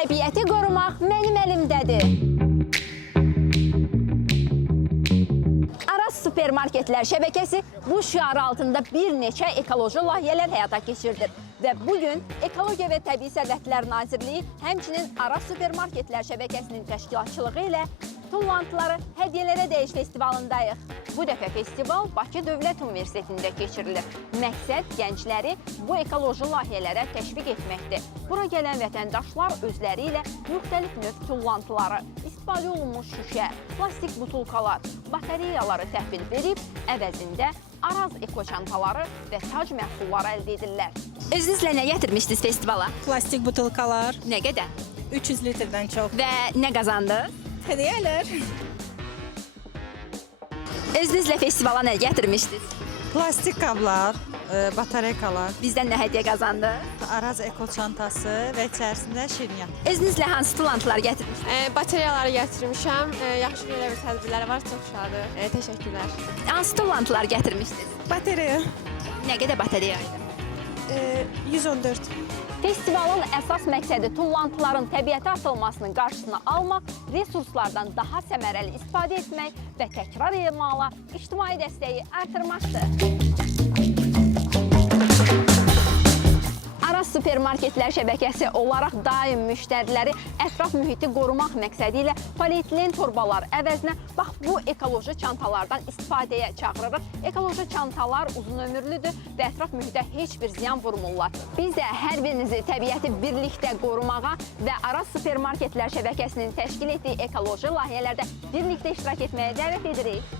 Təbiəti qorumaq mənim əlimdədir. Araz Supermarketlər şəbəkəsi bu şiarı altında bir neçə ekoloji layihələr həyata keçirdir. Və bugün Ekologiya və Təbii Sərvətlər Nazirliyi həmçinin Araz Supermarketlər şəbəkəsinin təşkilatçılığı ilə Tullantıları hədiyyələrə dəyiş festivalındayıq. Bu dəfə festival Bakı Dövlət Universitetində keçirilir. Məqsəd gəncləri bu ekoloji layihələrə təşviq etməkdir. Bura gələn vətəndaşlar özləri ilə müxtəlif növ tullantıları, istifadə olunmuş şüşə, plastik butulkalar, batareyaları təhvil verib, əvəzində Araz ekoçantaları və sac məhsulları əldə edirlər. Özünüzlə nə gətirmişdiniz festivala? Plastik butulkalar, Nə qədər? 300 litrdən çox. Və nə qazandı? Hədiyyələr. Özünüzlə festivala nə gətirmişdiniz? Plastik qablar, batareykalar, Bizdən nə hədiyyə qazandı? Araz eko çantası və içərisində şirniyyat. Özünüzlə hansı tullantılar gətirmişdiniz? Batareyaları gətirmişəm. Yaxşı belə bir tədbirlər var, çox şadır. Təşəkkürlər. Hansı tullantılar gətirmişdiniz? Batareya Nə qədər batareya idi? 114. Festivalın əsas məqsədi tullantıların təbiətə atılmasının qarşısını almaq, resurslardan daha səmərəli istifadə etmək və təkrar emala ictimai dəstəyi artırmaqdır. Araz Supermarketlər şəbəkəsi olaraq daim müştəriləri ətraf mühiti qorumaq məqsədi ilə polietilen torbalar əvəzinə bax bu ekoloji çantalardan istifadəyə çağırırıq. Ekoloji çantalar uzun ömürlüdür və ətraf mühitə heç bir ziyan vurmurlar. Biz də hər birinizi təbiəti birlikdə qorumağa və Araz Supermarketlər şəbəkəsinin təşkil etdiyi ekoloji layihələrdə birlikdə iştirak etməyə dəvət edirik.